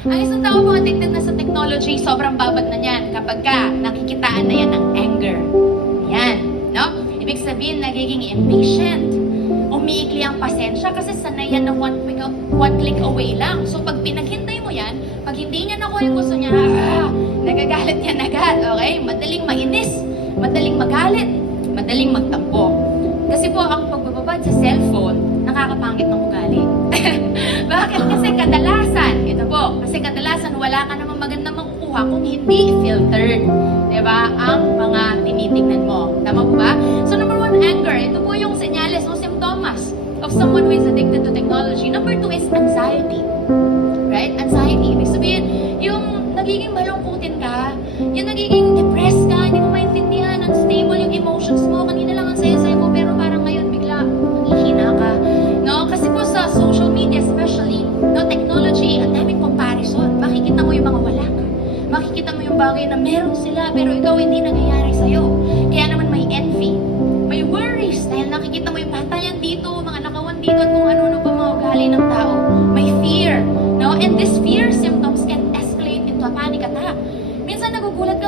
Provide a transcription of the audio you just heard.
Ang isang tao po addicted na sa technology, sobrang babad na niyan kapag ka nakikitaan na yan ng anger. Yan, no? Ibig sabihin, nagiging impatient. Umiikli ang pasensya kasi sanay yan na one click away lang. So pag pinaghintay mo yan, pag hindi niya nakuha yung gusto niya, nagagalit yan agad, okay? Madaling mainis, madaling magalit, madaling magtampo. Kasi po, ang pagbababad sa cellphone, nakakapangit ng ugali. Bakit? Kasi kadalasan wala ka namang magandang makukuha kung hindi filtered, diba? Ang mga tinitingnan mo. Tama po ba? So number one, anger. Ito po yung senyales o simptomas of someone who is addicted to technology. Number two is anxiety. Right? Anxiety. Ibig sabihin, yung nagiging malungkutin ka, yung nagiging depressed ka, hindi mo maintindihan, unstable yung emotions mo, kanina lang ang saya-saya mo, pero parang ngayon bigla, nanghihina ka. No? Kasi po sa social media especially, no, technology, ang daming comparison. Makikita mo yung mga wala ka. Makikita mo yung bagay na meron sila, pero ikaw hindi nangyayari sa'yo. Kaya naman may envy, may worries, dahil nakikita mo yung patayan dito, mga nakawan dito, at kung ano-ano pa mga ugali ng tao. May fear, no? And this fear symptoms can escalate into a panic attack. Minsan nagugulat